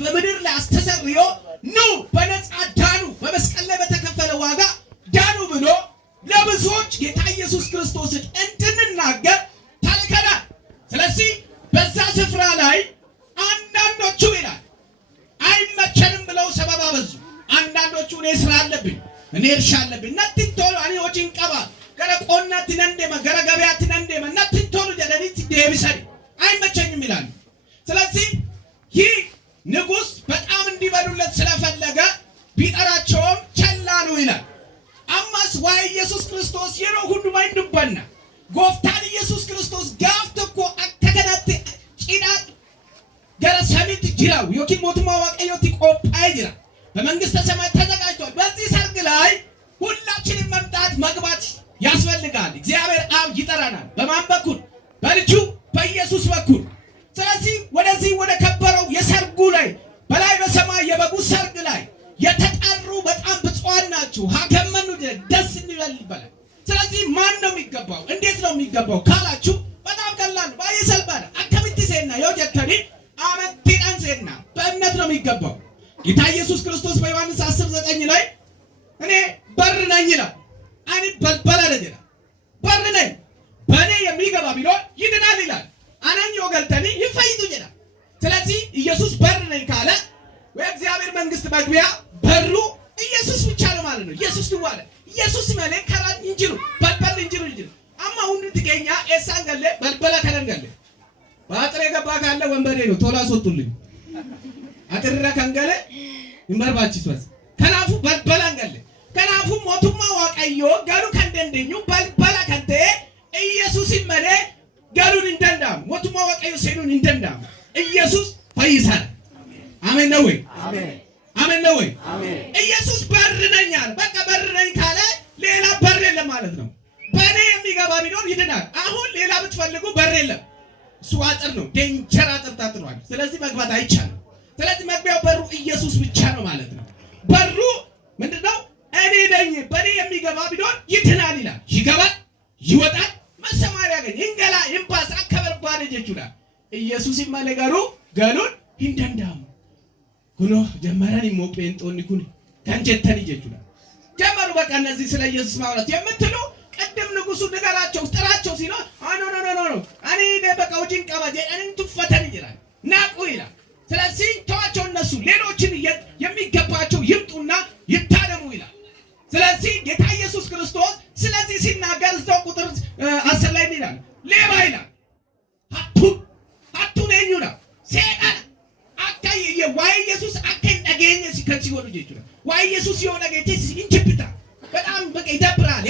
በምድር ላይ አስተሰርዮ ኑ በነፃ ዳኑ በመስቀል ላይ በተከፈለ ዋጋ ዳኑ ብሎ ለብዙዎች ጌታ ኢየሱስ ክርስቶስን እንድንናገር ተልከናል። ስለዚህ በዛ ስፍራ ላይ አንዳንዶቹ ይላል አይመቸንም ብለው ሰበብ አበዙ። አንዳንዶቹ እኔ ስራ አለብኝ እኔ እርሻ አለብኝ ነትንቶሎ እኔ ወጪን ቀባ ገረ ቆናት ነንደማ ገረ ገበያት ነንደማ ነትንቶሎ ጀለኒት ዴቢሰሪ አይመቸኝም ይላል። ስለዚህ ይህ ንጉሥ በጣም እንዲበሉለት ስለፈለገ ቢጠራቸውም ቸላሉ ይላል። አማስ ዋይ ኢየሱስ ክርስቶስ የሮ ሁሉ ማይንዱበና ጎፍታን ኢየሱስ ክርስቶስ ጋፍተኮ አተከናት ጪና ገረ ሰሚት ጅራው ዮኪ ሞቱማ ዋቀዮቲ ቆጳይ ጅራ በመንግስተ ሰማይ ተዘጋጅቷል። በዚህ ሰርግ ላይ ሁላችንም መምጣት መግባት ያስፈልጋል። እግዚአብሔር አብ ይጠራናል። በማን በኩል? በልጁ በኢየሱስ በኩል። ስለዚህ ወደዚህ ወደ ከበረው የሰርጉ ላይ በላይ በሰማይ የበጉ ሰርግ ላይ የተጠሩ በጣም ብፁዓን ናችሁ ሀከመኑ ደስ እንበል ይባላል። ስለዚህ ማን ነው የሚገባው? እንዴት ነው የሚገባው ካላችሁ በጣም ቀላል ባይሰልባል አከሚቲ ሴና የወጀተኒ አመንቲናን ሴና በእምነት ነው የሚገባው። ጌታ ኢየሱስ ክርስቶስ በዮሐንስ 10:9 ላይ እኔ በር ነኝ ይላል። አኒ በልበላ ደጀላ በር ነኝ በእኔ የሚገባ ቢሆን ይድናል ይላል። አነኝ ወገልተኒ ይፈይዱ ይላል። ስለዚህ ኢየሱስ በር ነኝ ካለ ወእግዚአብሔር መንግስት መግቢያ በሩ ኢየሱስ ብቻ ነው ማለት ነው። ኢየሱስ ይዋለ ኢየሱስ ማለት ከራን እንጅሩ በልበል እንጅሩ እንጅሩ አማ ሁሉ ትገኛ ኤሳን ገለ በልበላ ከነገለ ባጥሬ ገባ ካለ ወንበዴ ነው ቶላ አስወጡልኝ አጥራ ከንገለ ይመርባችስዋስ ከናፉ በልበላ እንገለ ከናፉ ሞቱማ ዋቀዮ ጋሩ ከንደንደኙ በልበላ ከንተ ኢየሱስ ይመለ ጋሩን እንደንዳም ሞቱማ ዋቀዮ ሰይኑን እንደንዳም ኢየሱስ ፈይሳል። አሜን ነው ወይ? አሜን አሜን ነው ወይ? አሜን። ኢየሱስ በር ነኝ አለ። በቃ በር ነኝ ካለ ሌላ በር የለም ማለት ነው። በእኔ የሚገባ ቢኖር ይድናል። አሁን ሌላ ብትፈልጉ በር የለም። እሱ አጥር ነው፣ ዴንጀር አጥር ታጥሯል። ስለዚህ መግባት አይቻልም። ስለዚህ መግቢያው በሩ ኢየሱስ ብቻ ነው ማለት ነው። በሩ ምንድነው? እኔ ነኝ። በእኔ የሚገባ ቢኖር ይድናል ይላል። ይገባል፣ ይወጣል፣ መሰማሪያ ያገኝ እንገላ ይምባስ አከበርባለ ይችላል። ኢየሱስ ይመለገሩ ገሉን እንደንዳም ሁሉ ጀመረን ሞጴንጦን ይኩን ከንጀተን ይጀቹላል ጀመሩ። በቃ እነዚህ ስለ ኢየሱስ ማውራት የምትሉ ቀደም ንጉሱ ንገራቸው ጥራቸው ሲሉ አኖ ኖ ኖ ኖ አኔ በቃ ወጂን ቀባጀ እኔን ትፈተን ይላል ናቁ ይላል። ስለዚህ ተዋቸው እነሱ ሌሎችን የሚገባቸው ይምጡና ይታደሙ ይላል። ስለዚህ ጌታ ኢየሱስ ክርስቶስ ስለዚህ ሲናገር እዛው ቁጥር 10 ላይ ይላል ሌባ ይላል ሀቱ ነኝ ነው ሰይጣን አካይ የዋይ ኢየሱስ አከን አገኘ ሲከንሲ ወደ ይችላል ዋይ ኢየሱስ የሆነ ጌቴ እንጅብታ በጣም በቃ ይደብራል